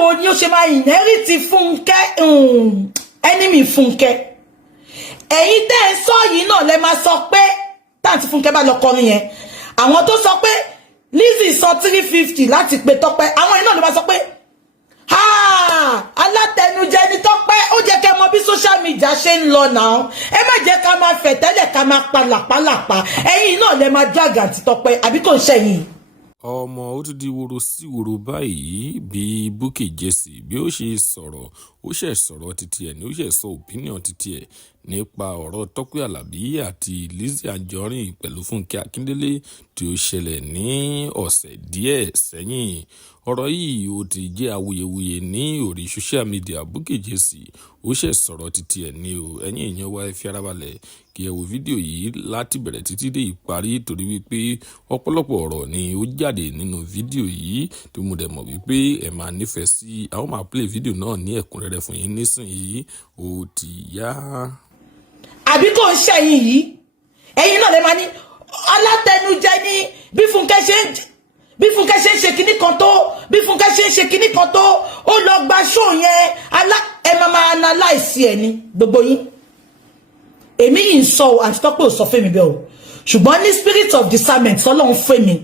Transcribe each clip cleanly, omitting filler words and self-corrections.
báwo ni ó ṣe máa inherit Fúnkẹ́ enemy Fúnkẹ́ ẹ̀yin tẹ́ ẹ sọ yìí náà lẹ máa sọ pé táǹtì Fúnkẹ́ bá lọ kọrin yẹn àwọn tó sọ pé Lizzy sọ 350 láti pe Tọ́pẹ́ àwọn yìí náà ló máa sọ pé alátẹnujẹ ni Tọ́pẹ́ ó jẹ́ kẹ́ mọ̀ bí social media ṣe ń lọ náà ẹ má jẹ́ ká máa fẹ̀ tẹ́lẹ̀ ká máa pa làpálàpá ẹ̀yin náà lẹ máa jágà àti Tọ́pẹ́ àbí kò ń ṣẹ̀yìn. ọmọ ó tún di woro sí woro báyìí bí Bukky Jesse bí ó ṣe sọ̀rọ̀ ó ṣe sọ̀rọ̀ títí ẹ̀ ní ó ṣe sọ opinion títí ẹ̀ nípa ọ̀rọ̀ Tọ́pẹ́ Àlàbí àti Lizzy Anjorin pẹ̀lú Fúnkẹ́ Akíndélé tí ó ṣẹlẹ̀ ní ọ̀sẹ̀ díẹ̀ sẹ́yìn. ọ̀rọ̀ yìí ó ti jẹ́ awuyewuye ní orí social media. Bukky Jesse ó ṣe sọ̀rọ̀ títí ẹ̀ ní o ẹ̀yin èèyàn wa ẹ fi ara balẹ̀ kí ẹ wo fídíò yìí láti bẹ̀rẹ̀ títí dé ìparí torí wípé ọ̀pọ̀lọpọ̀ ọ̀rọ̀ ni ó jáde nínú fídíò yìí tó mo dẹ̀ mọ̀ wípé ẹ máa nífẹ̀ẹ́ sí àwọn máa play fídíò náà ní ẹ̀kúnrẹ́rẹ́ fún yín nísìnyí ó ti yá. àbí kò ń ṣẹ̀yìn yìí ẹ̀yin náà lè máa ní alátẹnujẹ ní bí Fúnkẹ́ ṣe ń ṣe kinní kan tó bí Fúnkẹ́ ṣe ń ṣe kinní kan tó ó lọ gba ṣó yẹn ẹ máa analyse ẹ ní gbogbo yín èmi yìí ń sọ o àti Tọ́pẹ́ ò sọ fún mi bẹ́ẹ̀ o ṣùgbọ́n ní spirit of discernment Ọlọ́run fún mi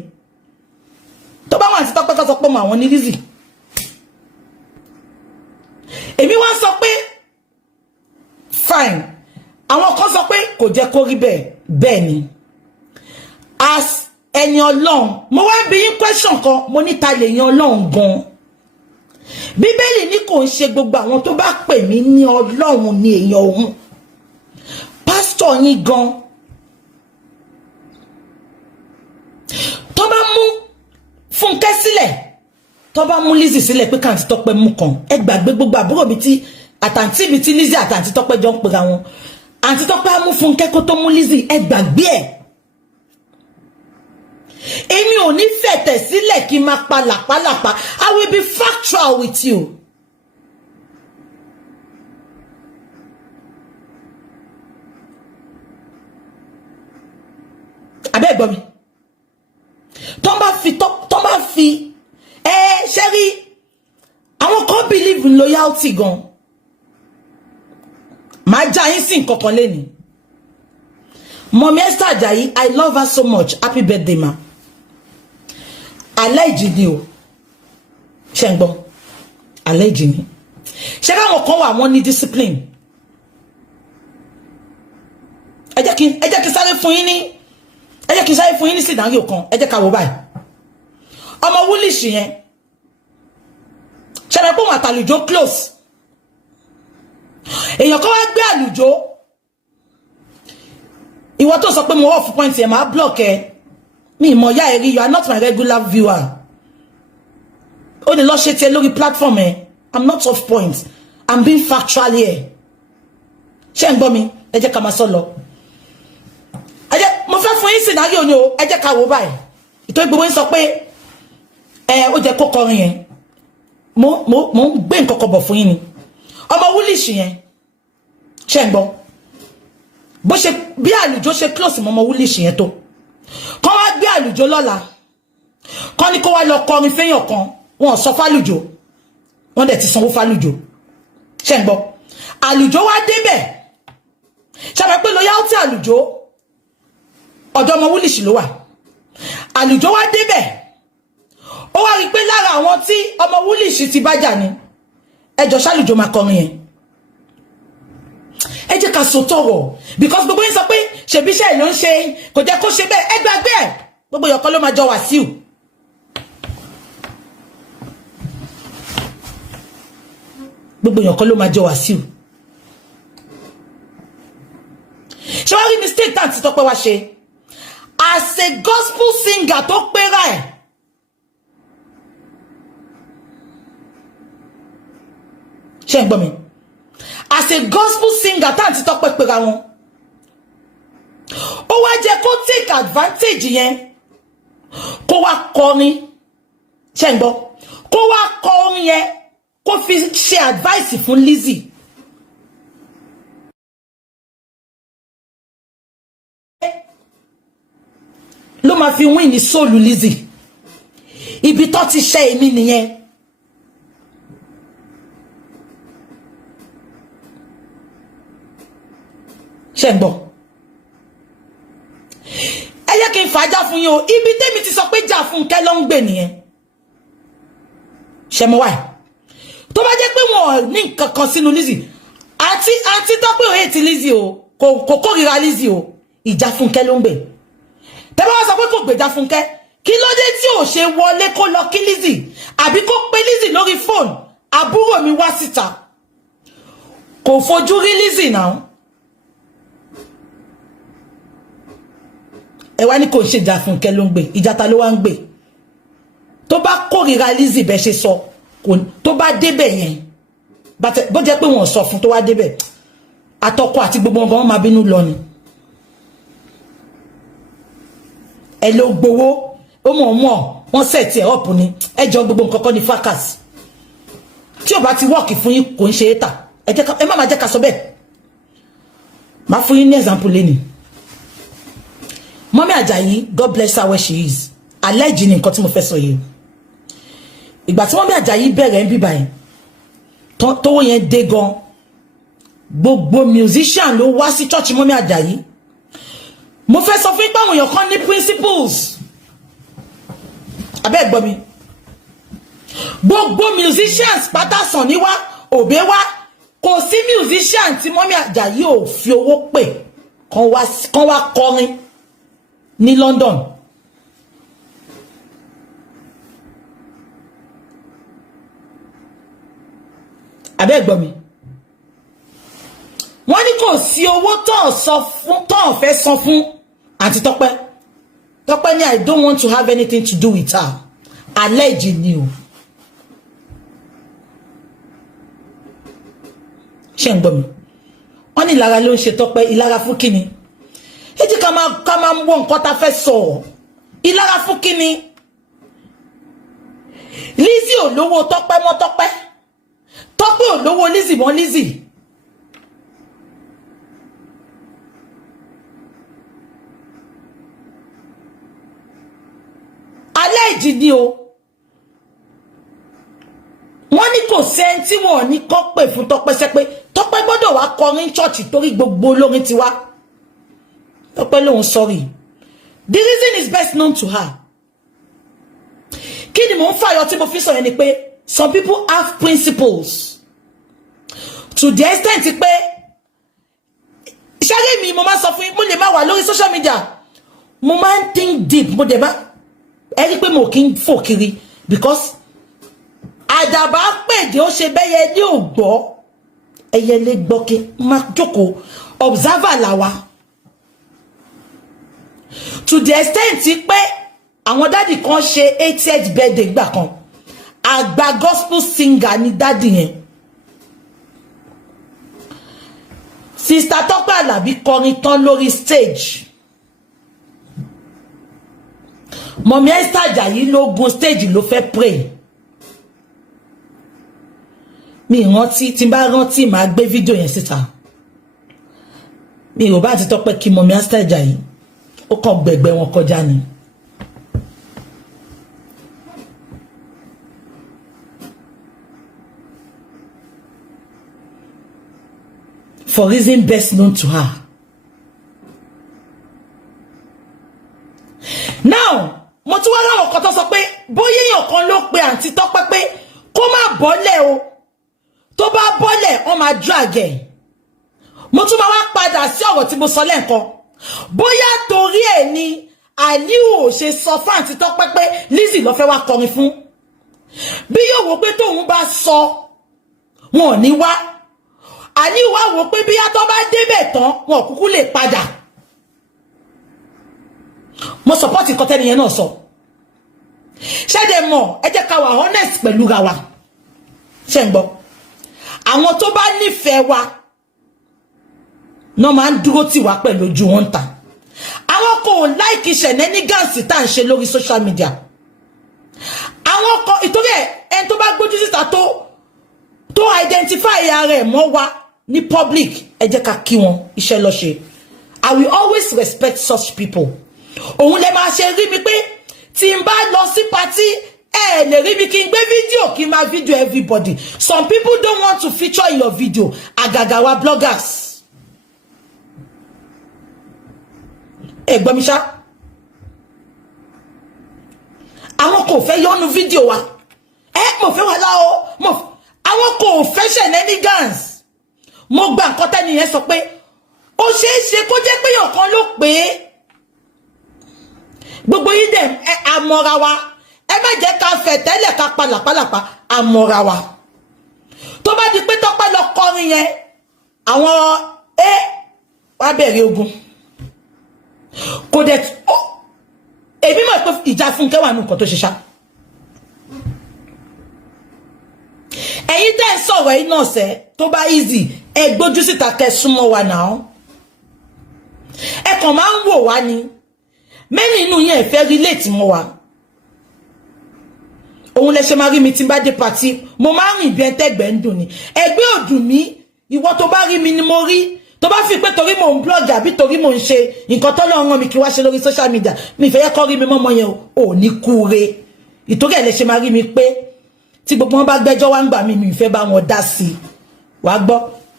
tó bá wọn àti Tọ́pẹ́ tó sọ pé mo àwọn ní Lizzy èmi wá sọ pé fine àwọn kan sọ pé kò jẹ́ kó rí bẹ́ẹ̀ ni as ẹni Ọlọ́run mo wá bí yín question kan mo ní ta lè yan Ọlọ́run gan Bíbélì ní kò ń ṣe gbogbo àwọn tó bá pè mí ní Ọlọ́run ni èèyàn òun pásítọ̀ yín gan tó bá mú Fúnkẹ́ sílẹ̀ tó bá mú Lizzy sílẹ̀ pé káàntì Tọ́pẹ́ mú kan ẹ gbàgbé gbogbo àbúrò mi tí àtàntí mi tí Lizzy àtàntí Tọ́pẹ́ jọ ń pera wọn àǹtí Tọ́pẹ́ á mú Fúnkẹ́ kó tó mú Lizzy ẹ gbàgbé ẹ̀ èmi ò ní fẹ̀tẹ̀ sílẹ̀ kí n máa pa làpálàpá I will be factual with you. Abẹ́ gbọ́ mi tó bá fi ṣe rí àwọn kan believe in loyalty gan máa já yín sí nǹkan kan lẹ́ni Mọ̀mí Esther Ajayi I love her so much happy birthday ma alẹ́ ìjì ni o ṣe ń gbọ́ alẹ́ ìjì ni ṣe káwọn kan wà wọ́n ní discipline ẹ jẹ́ kí sáré fún yín ní sìdáríò kan ẹ jẹ́ ká wò báyìí ọmọ Woolwich yẹn ṣe mẹ́pọ̀ wọn àtàlùjọ close èèyàn kan wá gbé àlùjọ ìwọ tó sọ pé mo off point yẹn máa block ẹ mi mọ̀ ya ẹ rí you are not my regular viewer ó ní lọ ṣe tiẹ̀ lórí platform ẹ I'm not off point I'm being factual here ṣé ń gbọ́ mi ẹ jẹ́ ká máa sọ lọ ẹ jẹ́ mo fẹ́ fún yín scenario ni o ẹ jẹ́ ká wò báyìí ìtọ́ gbogbo yín sọ pé ó jẹ́ kó kọrin yẹn mo ń gbé nǹkan kan bọ̀ fún yín ni ọmọ Woolwich yẹn ṣé ń gbọ́ bó ṣe bí àlùjọ ṣe close mọ́ ọmọ Woolwich yẹn tó kọ́ wá gbé àlùjọ lọ́la kọ́ ní kó wá lọ kọrin fẹ́yàn kan wọ́n sọ fálùjọ wọ́n dẹ̀ ti sanwó fálùjọ ṣé ń gbọ́ àlùjọ wá débẹ̀ ṣàbẹ̀ pé loyalty àlùjọ ọ̀dọ̀ ọmọ Woolwich ló wà àlùjọ wá débẹ̀ ó wá rí pé lára àwọn tí ọmọ Woolwich ti bá jà ní ẹjọ́ ṣàlùjọ máa kọrin yẹn ẹ jẹ́ ká sọ tọ̀rọ̀ because gbogbo yín sọ pé ṣèbíṣẹ́ ló ń ṣe kò jẹ́ kó ṣe bẹ́ẹ̀ ẹ gbàgbé ẹ̀ gbogbo yọ̀kan ló máa jọ Wàsíù gbogbo yọ̀kan ló máa jọ Wàsíù ṣé wàá rí mistake tá àti Tọ́pẹ́ wá ṣe as a gospel singer tó pera ẹ̀ ṣé ń gbọ́ mi as a gospel singer tá àti Tọ́pẹ́ pera wọn ó wá jẹ́ kó take advantage yẹn kó wá kọrin ṣé ń gbọ́ kó wá kọrin yẹn kó fi ṣe advice fún Lizzy ló máa fi win ní sóòlù Lizzy ibi tó ti ṣe èmi nìyẹn ṣé ń gbọ́ ẹ yẹ kí n fàájà fún yín o ibi tèmi ti sọ pé Jàfúnkẹ́ ló ń gbé nìyẹn ṣé mo wà tó bá jẹ́ pé wọn ní nǹkan kan sínú Lizzy àti Tọ́pẹ́ òye ti Lizzy o kò kórìíra Lizzy o Ìjàfúnkẹ́ ló ń gbé tẹ́ bá wá sọ pé kò gbé Jàfúnkẹ́ kí ló dé tí ò ṣe wọlé kó lọ kí Lizzy àbí kó pé Lizzy lórí fóònù àbúrò mi wá síta kò fojú rí Lizzy náà ẹ wá ní kò ṣe Jàfúnkẹ́ ló ń gbé ìjàta ló wá ń gbé tó bá kórìíra Lizzy bẹ́ẹ̀ ṣe sọ tó bá débẹ̀ yẹn bó jẹ́ pé wọ́n sọ fún tó wá débẹ̀ àtọkọ àti gbogbo wọn máa bínú lọ ni ẹ ló gbowó ó mọ̀ wọ́n set ẹ̀ up ni ẹ jọ gbogbo nǹkan kan ní fracas tí ò bá ti work fún yín kò ń ṣe é tà ẹ má máa jẹ́ ká sọ bẹ́ẹ̀ máa fún yín ní example lẹ́ni Mọ́mí Àjàyí God bless her where she is alleged ni nǹkan tí mo fẹ́ sọ yìí ìgbà tí Mọ́mí Àjàyí bẹ̀rẹ̀ ń bíbá yẹn tówó yẹn dé gan gbogbo musician ló wá sí church Mọ́mí Àjàyí mo fẹ́ sọ fún pé àwọn èèyàn kan ní principles abẹ́ gbọ́ mi gbogbo musicians pátá sàn ní wá òbé wá kò sí musician tí Mọ́mí Àjàyí ò fi owó pè kan wá kọrin ní London abẹ́ gbọ́ mi wọ́n ní kò sí owó tó fẹ́ san fún àǹtí Tọ́pẹ́ ní I don't want to have anything to do with her alleged ni o ṣé ń gbọ́ mi wọ́n ní ìlara ló ń ṣe Tọ́pẹ́ ìlara fún kíni ẹ jẹ́ ká máa wọ nǹkan tá fẹ́ sọ ìlara fún kíni Lizzy ò lówó Tọ́pẹ́ mọ́ Tọ́pẹ́ ò lówó Lizzy mọ́ Lizzy alleged ni o wọ́n ní kò sẹ́ni tí wọ́n ní kọ́ pè fún Tọ́pẹ́ ṣe pé Tọ́pẹ́ gbọ́dọ̀ wá kọrin church torí gbogbo olórin ti wá Tọ́pẹ́ lóhun sorry the reason is best known to her kí ni mò ń fàyọ tí mo fi sọ yẹn ni pé some people have principles to the extent pé ṣáré mi mo máa sọ fún yín mo lè má wà lórí social media mo máa ń think deep mo dẹ̀ bá ẹ rí pé mo kì í fò kiri because àdàbà pèdè ó ṣe bẹ́yẹ ní ògbọ́ ẹyẹ lè gbọ́ kí má jókòó observer làwa to the extent pé àwọn dádì kan ṣe 80th birthday gbà kan àgbà gospel singer ni dádì yẹn Sister Tọ́pẹ́ Àlàbí kọrin tán lórí stage Mọ̀mí Esther Àjàyí ló gun stage ló fẹ́ pray mi rántí tí n bá rántí màá gbé fídíò yẹn síta mi ò bá ti Tọ́pẹ́ kí Mọ̀mí Esther Àjàyí ó kàn gbẹ̀gbẹ̀ wọn kọjá ni for reason best known to her now mo tún wá láwọn kan tó sọ pé bóyá èèyàn kan ló pe àǹtí Tọ́pẹ́ pé kó má bọ́lẹ̀ o tó bá bọ́lẹ̀ wọ́n máa drag ẹ̀ mo tún máa wá padà sí ọ̀rọ̀ tí mo sọ lẹ́ẹ̀kan bóyá torí ẹ̀ ni Àlíù ò ṣe sọ fún àǹtí Tọ́pẹ́ pé Lizzy ló fẹ́ wá kọrin fún bí yóò wò pé tóun bá sọ wọn ò ní wá Àlíù wá wò pé bí yàtọ̀ bá débẹ̀ tán wọn kúkú lè padà mo support nǹkan tẹ́niyẹn náà sọ ṣẹ́dẹ̀ mọ̀ ẹ jẹ́ ká wà honest pẹ̀lú ra wa ṣe ń gbọ́ àwọn tó bá nífẹ̀ẹ́ wa náà máa ń dúró tì wá pẹ̀lú ojú wọn ta àwọn kò like shenanigans tá ń ṣe lórí social media àwọn kan ìtorí ẹni tó bá gbójú síta tó identify ara ẹ̀ mọ́ wa ní public ẹ jẹ́ ká kí wọn iṣẹ́ lọ ṣe I will always respect such people òun lè máa ṣe rí mi pé tí n bá lọ sí party lè rí mi kí n gbé fídíò kí n máa video everybody some people don't want to feature in your video àgàgà wa bloggers ẹ gbọ́ mi ṣá àwọn kò fẹ́ yọnu fídíò wa mo fẹ́ wà láò àwọn kò fẹ́ shenanigans mo gba nǹkan tẹ́ni yẹn sọ pé ó ṣeé ṣe kó jẹ́ pé ọ̀kan ló pé gbogbo yín dẹ̀ àmọ́ra wa ẹ má jẹ́ ká fẹ̀ tẹ́lẹ̀ ká palàpalàpà àmọ́ra wa tó bá di pé Tọ́pẹ́ lọ kọrin yẹn àwọn wá bẹ̀rẹ̀ ogun kò dẹ̀ èmi mọ̀ pé ìjà Fúnkẹ́ wà ní nǹkan tó ṣe ṣá ẹ̀yin tẹ́ ń sọ̀rọ̀ yìí náà sẹ́ tó bá easy ẹ gbójú síta kẹ́ súnmọ́ wa náà ẹ kàn máa ń wò wá ni mẹ́rin inú yẹn fẹ́ relate mọ́ wa òun lẹ ṣe máa rí mi tí n bá dé party mo máa ń rìn bí ẹntẹ́gbẹ́ ń dùn ni ẹgbẹ́ òdùn mi ìwọ tó bá rí mi ni mo rí tó bá fi pé torí mò ń blog àbí torí mò ń ṣe nǹkan tọ́lọ́ rán mi kí wá ṣe lórí social media mi ìfẹ́ yẹ kọ́ rí mi mọ́mọ́ yẹn ò ní kúre ìtorí ẹ̀ lẹ ṣe máa rí mi pé tí gbogbo wọn bá gbẹ́jọ́ wá ń gbà mí mi ìfẹ́ bá wọn dá sí i wàá gbọ́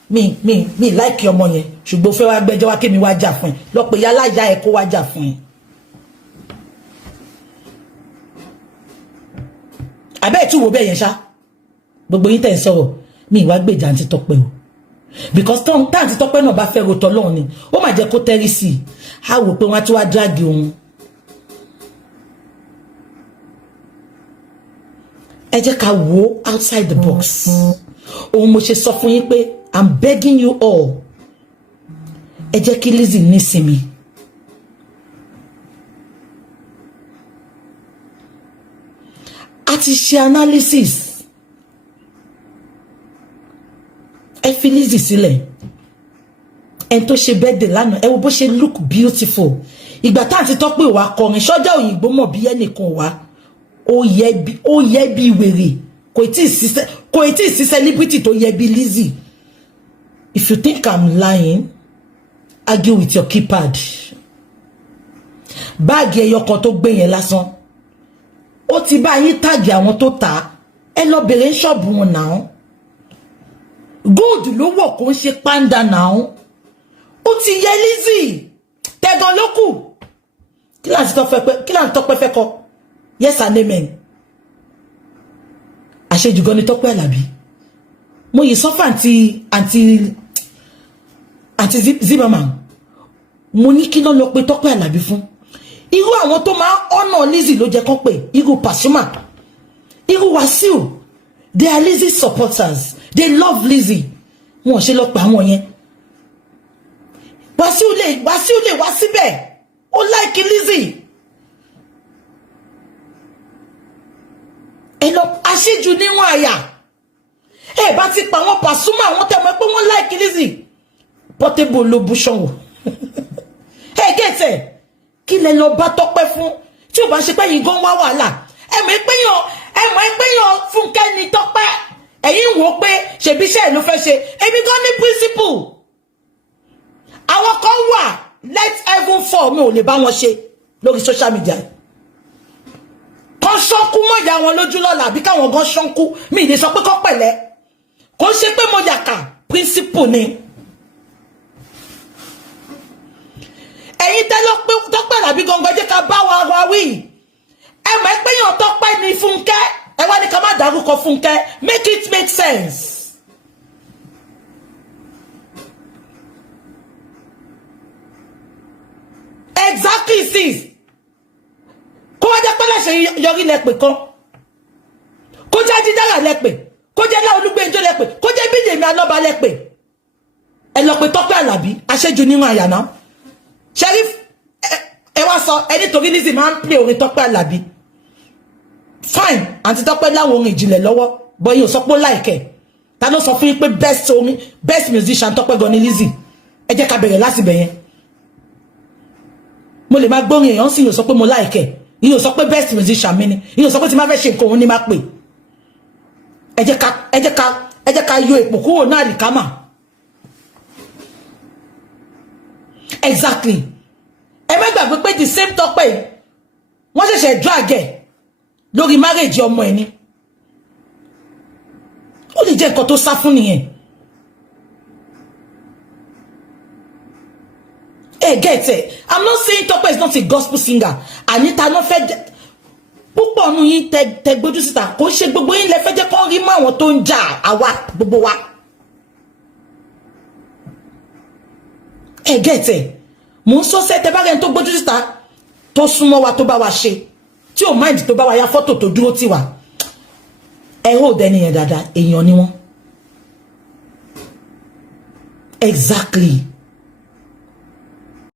mi láìkí ọmọ yẹn ṣùgbọ́n fẹ́ wá gbẹ́jọ́ wá kémi wá jà fún ẹ lọ pé yálà ìyá ẹ kó wá jà fún ẹ. àbẹ́ ẹ̀ tún wo bẹ́ẹ̀ yẹn ṣá gbogbo yín tẹ̀ ń sọ̀rọ̀ mi ìwà gbèjà àǹtí Tọ́pẹ́ o because táǹtí Tọ́pẹ́ náà bá fẹ́ ro tọ́lọ́run ni ó mà jẹ́ kó tẹ́rí sí i á wò pé wọ́n á tún wá dráàgì òun. ẹ jẹ́ ká wo outside the box òun mo ṣe sọ fún yín pé I'm begging you all ẹ jẹ́ kí Lizzy nísinmi. a ti ṣe analysis ẹ fi Lizzy sílẹ̀ ẹni tó ṣe birthday lánàá ẹ wo bó ṣe look beautiful ìgbà tá à ti tọ́ pé wàá kọrin sọ́jà òyìnbó mọ̀ bí ẹnìkan wá ó yẹ bí wèrè kò tí ì sí celebrity tó yẹ bí Lizzy. If you think I'm lying, argue with your keypad. Báàgì ẹyọ kan tó gbé yẹn lásán ó ti bá yín tàgì àwọn tó tà ẹ lọ bèrè ṣọ́ọ̀bù wọn náà gold ló wọ̀ kó ń ṣe panda náà ó ti yẹ Lizzy tẹ̀gàn ló kù kí láti Tọ́pẹ́ fẹ́ kọ́ yes and amen àṣejù gan ni Tọ́pẹ́ Àlàbí mo yìí sọ́fà àǹtí Zimmerman mo ní kí ló lọ pé Tọ́pẹ́ Àlàbí fún irú àwọn tó máa honor Lizzy ló jẹ́ kán pé irú Pasuma irú Wasiu they are Lizzy supporters they love Lizzy wọn ṣe lọ pa àwọn yẹn Wasiu lè wá síbẹ̀ ó like Lizzy ẹ lọ aṣíjú níwọ̀n àyà ẹ bá ti pa àwọn Pasuma àwọn tẹ̀mọ́ pé wọ́n like Lizzy Portable ló bú ṣọ́wọ́ ẹ gẹ̀ẹ́tẹ̀ kí lẹ lọ bá Tọ́pẹ́ fún tí ò bá ṣe pé yìí gan wá wàhálà ẹ mọ̀ pé yàn Fúnkẹ́ ni Tọ́pẹ́ ẹ̀yin wò pé ṣèbí iṣẹ́ ló fẹ́ ṣe èmi gan ní principle àwọn kan wà let heaven fall mi ò lè bá wọn ṣe lórí social media kan ṣọ́nkú mọ́ ìyá wọn lójú lọ́la àbí káwọn gan ṣọ́nkú mi ì lè sọ pé kọ́ pẹ̀lẹ́ kò ṣe pé mo yàkà principle ni. ẹ̀yin tẹ́lọ́ pé Tọ́pẹ́ Àlàbí gangan jẹ́ ká bá wa wí ẹ mọ̀ pé yàn Tọ́pẹ́ ni Fúnkẹ́ ẹ wá ní ká má dárúkọ Fúnkẹ́ make it make sense. Exactly sis kó wá jẹ́ pé lẹ́sẹ̀ yọrí lẹ́pẹ̀ kan kó jẹ́ Jídára lẹ́pẹ̀ kó jẹ́ Láolúgbénjó lẹ́pẹ̀ kó jẹ́ Bídèmí Alọ́ba lẹ́pẹ̀ ẹ lọ pé Tọ́pẹ́ Àlàbí aṣẹ́jú níwọ̀n àyànná Sheriff ẹ wá sọ ẹni torí Lizzy máa ń play orin Tọ́pẹ́ Àlàbí fine àǹtí Tọ́pẹ́ láwọn orin ìjìnlẹ̀ lọ́wọ́ bọ́ yín ò sọ pé ó láìkẹ́ ta ló sọ fún yín pé best musician Tọ́pẹ́ gan ni Lizzy ẹ jẹ́ ká bẹ̀rẹ̀ láti bẹ̀yẹn mo lè máa gbórin èèyàn sí yín ò sọ pé mo láìkẹ́ yín ò sọ pé best musician mi ni yín ò sọ pé tí máa fẹ́ ṣe nǹkan òun ni máa pè ẹ jẹ́ ká yọ èpò kúrò náà àlìkámà. Exactly ẹ má gbàgbé pé the same Tọ́pẹ́ wọ́n ṣẹ̀ṣẹ̀ drag ẹ̀ lórí marriage ọmọ ẹ̀ ni ó lè jẹ́ nǹkan tó sá fún nìyẹn get it. I'm not saying Tope is not a gospel singer. Anita no fẹ́ púpọ̀ nu yín tẹ gbójú síta kò ṣe gbogbo yín lẹ fẹ́ jẹ́ kó rí mọ́ àwọn tó ń jà àwa gbogbo wa. Get it. Mo sọ se tẹ bá rẹ̀ tó gbójú síta tó súnmọ́ wa tó bá wa ṣe tí ò mind tó bá wa ya photo tó dúró tì wá. Hold ẹni yẹn dáadáa èèyàn ni wọ́n. Exactly.